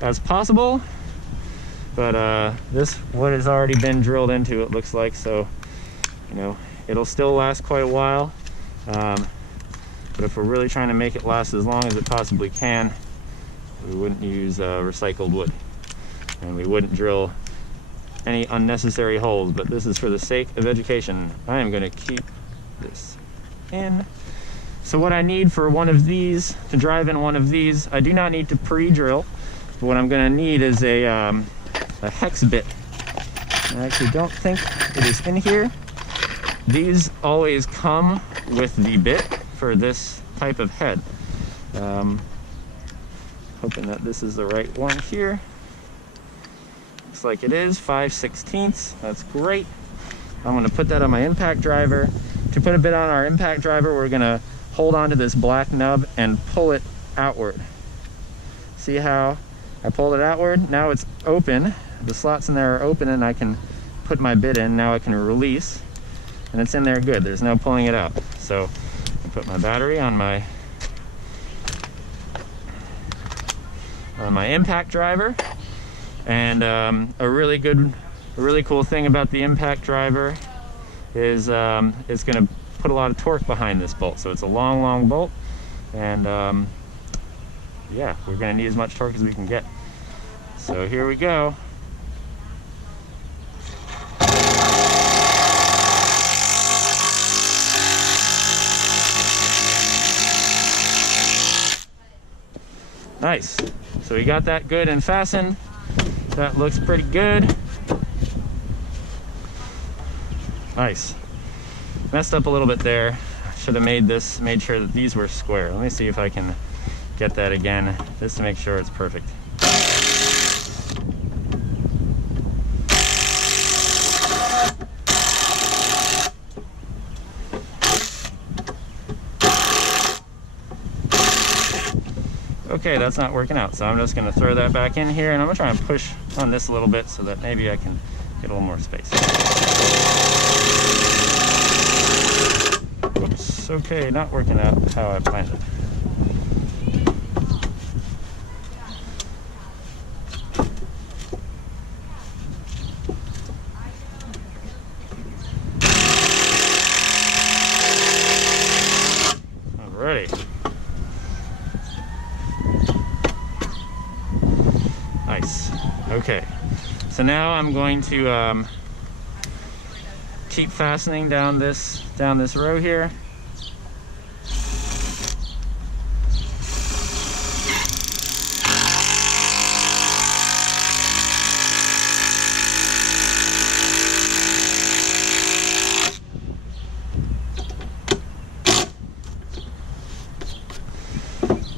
as possible. But this wood has already been drilled into, it looks like, so you know it'll still last quite a while. But if we're really trying to make it last as long as it possibly can, we wouldn't use recycled wood, and we wouldn't drill any unnecessary holes. But this is for the sake of education. I am going to keep this in. So what I need for one of these, to drive in one of these, I do not need to pre-drill, but what I'm going to need is a hex bit. I actually don't think it is in here. These always come with the bit for this type of head. Hoping that this is the right one here. Looks like it is, 5/16. That's great. I'm going to put that on my impact driver. To put a bit on our impact driver, we're going to hold on to this black nub and pull it outward. See how I pulled it outward? Now it's open. The slots in there are open and I can put my bit in. Now I can release and it's in there good. There's no pulling it out. So I put my battery on my impact driver. And a really cool thing about the impact driver is it's going to put a lot of torque behind this bolt. So it's a long bolt, and yeah, we're going to need as much torque as we can get. So here we go. Nice. So we got that good and fastened. That looks pretty good. Nice. Messed up a little bit there. Should have made sure that these were square. Let me see if I can get that again, just to make sure it's perfect. Okay, that's not working out, so I'm just going to throw that back in here, and I'm going to try and push on this a little bit so that maybe I can get a little more space. Oops, okay, not working out how I planned it. Alrighty. Nice. Okay, so now I'm going to keep fastening down this row here.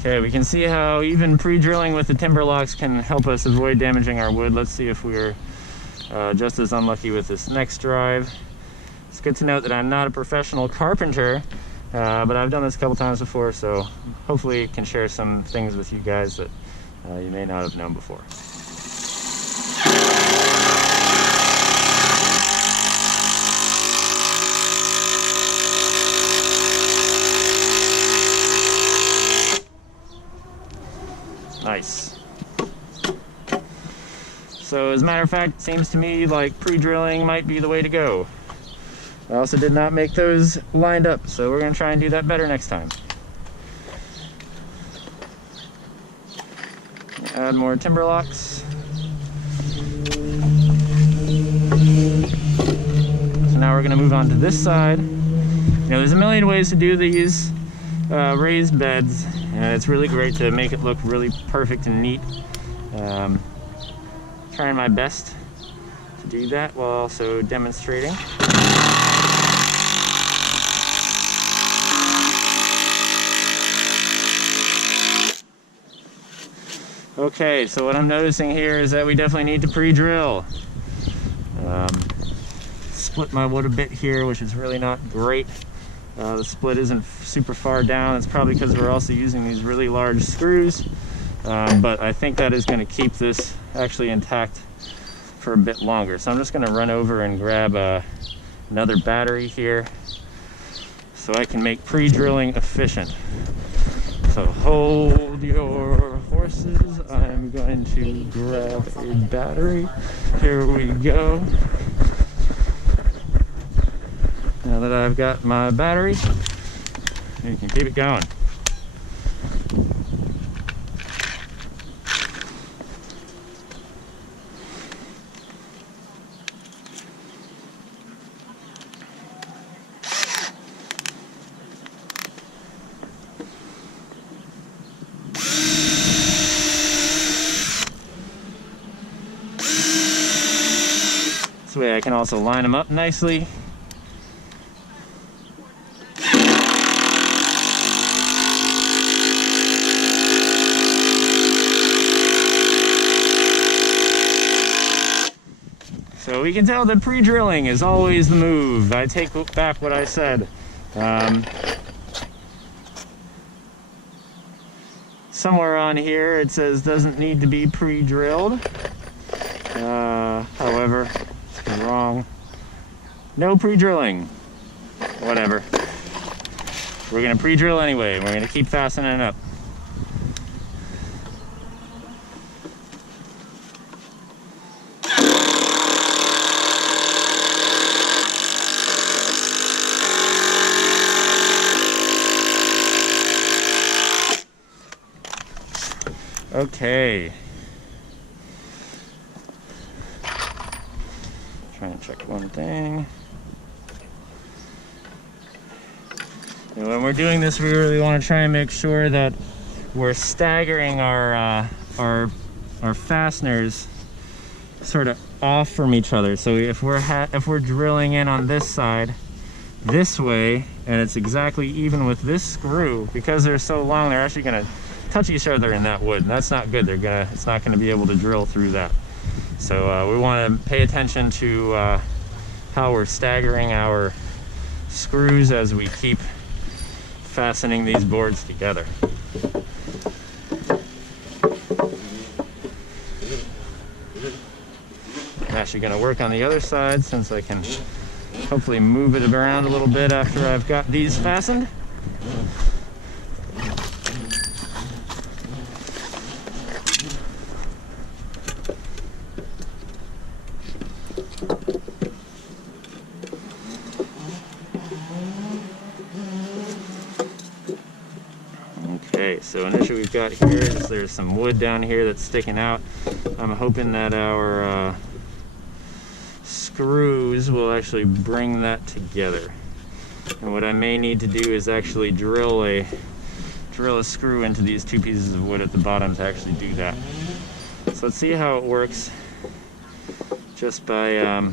Okay, we can see how even pre-drilling with the timber locks can help us avoid damaging our wood. Let's see if we're just as unlucky with this next drive. It's good to note that I'm not a professional carpenter, but I've done this a couple times before, so hopefully can share some things with you guys that you may not have known before. Nice. So as a matter of fact, it seems to me like pre-drilling might be the way to go. I also did not make those lined up, so we're going to try and do that better next time. Add more timber locks. So now we're going to move on to this side. You know, there's a million ways to do these raised beds, and it's really great to make it look really perfect and neat. Trying my best to do that while also demonstrating. Okay, so what I'm noticing here is that we definitely need to pre-drill. Split my wood a bit here, which is really not great. The split isn't super far down. It's probably because we're also using these really large screws, but I think that is going to keep this actually intact for a bit longer. So I'm just going to run over and grab another battery here so I can make pre-drilling efficient. So hold your horses. sources, I'm going to grab a battery. Here we go. Now that I've got my battery, you can keep it going. This way I can also line them up nicely. So we can tell that pre-drilling is always the move. I take back what I said. Somewhere on here it says doesn't need to be pre-drilled. However, it's wrong. No pre-drilling. Whatever. We're gonna pre-drill anyway. We're gonna keep fastening it up. Okay. Trying to check one thing. And when we're doing this, we really want to try and make sure that we're staggering our fasteners sort of off from each other. So if we're drilling in on this side this way, and it's exactly even with this screw, because they're so long, they're actually going to touch each other in that wood. That's not good. It's not going to be able to drill through that. So we want to pay attention to how we're staggering our screws as we keep fastening these boards together. I'm actually going to work on the other side since I can hopefully move it around a little bit after I've got these fastened. Okay, so an issue we've got here is there's some wood down here that's sticking out. I'm hoping that our screws will actually bring that together. And what I may need to do is actually drill a screw into these two pieces of wood at the bottom to actually do that. So let's see how it works just by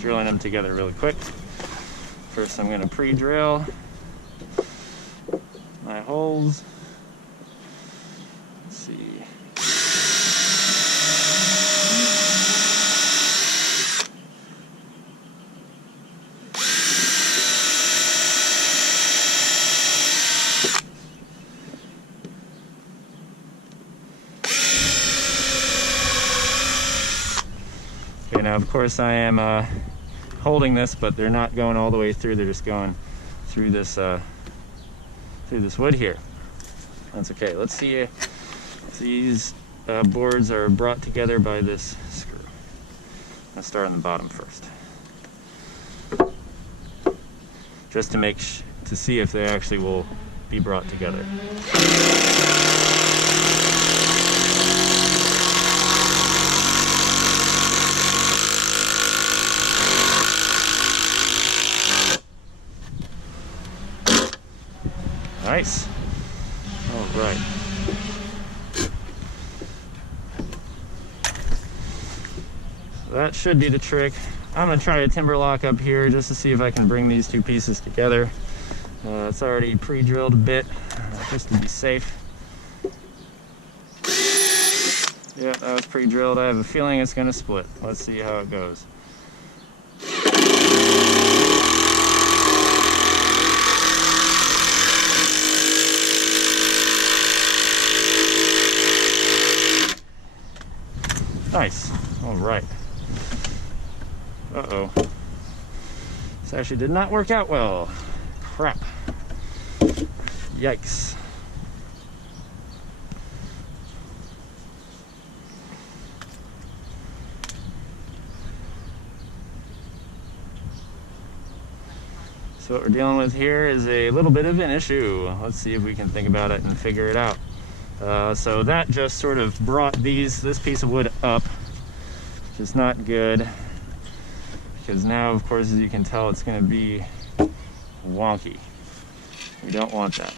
drilling them together really quick. First I'm going to pre-drill my holes. Let's see. Okay, now of course I am holding this, but they're not going all the way through. They're just going through this wood here. That's okay. Let's see if these boards are brought together by this screw. Let's start on the bottom first, just to to see if they actually will be brought together. Nice. All right. That should be the trick. I'm going to try a timber lock up here just to see if I can bring these two pieces together. It's already pre-drilled a bit, just to be safe. Yeah, that was pre-drilled. I have a feeling it's going to split. Let's see how it goes. Nice. All right. Uh-oh. This actually did not work out well. Crap. So what we're dealing with here is a little bit of an issue. Let's see if we can think about it and figure it out. So that just sort of brought this piece of wood up, which is not good, because now, of course, as you can tell, it's going to be wonky. We don't want that.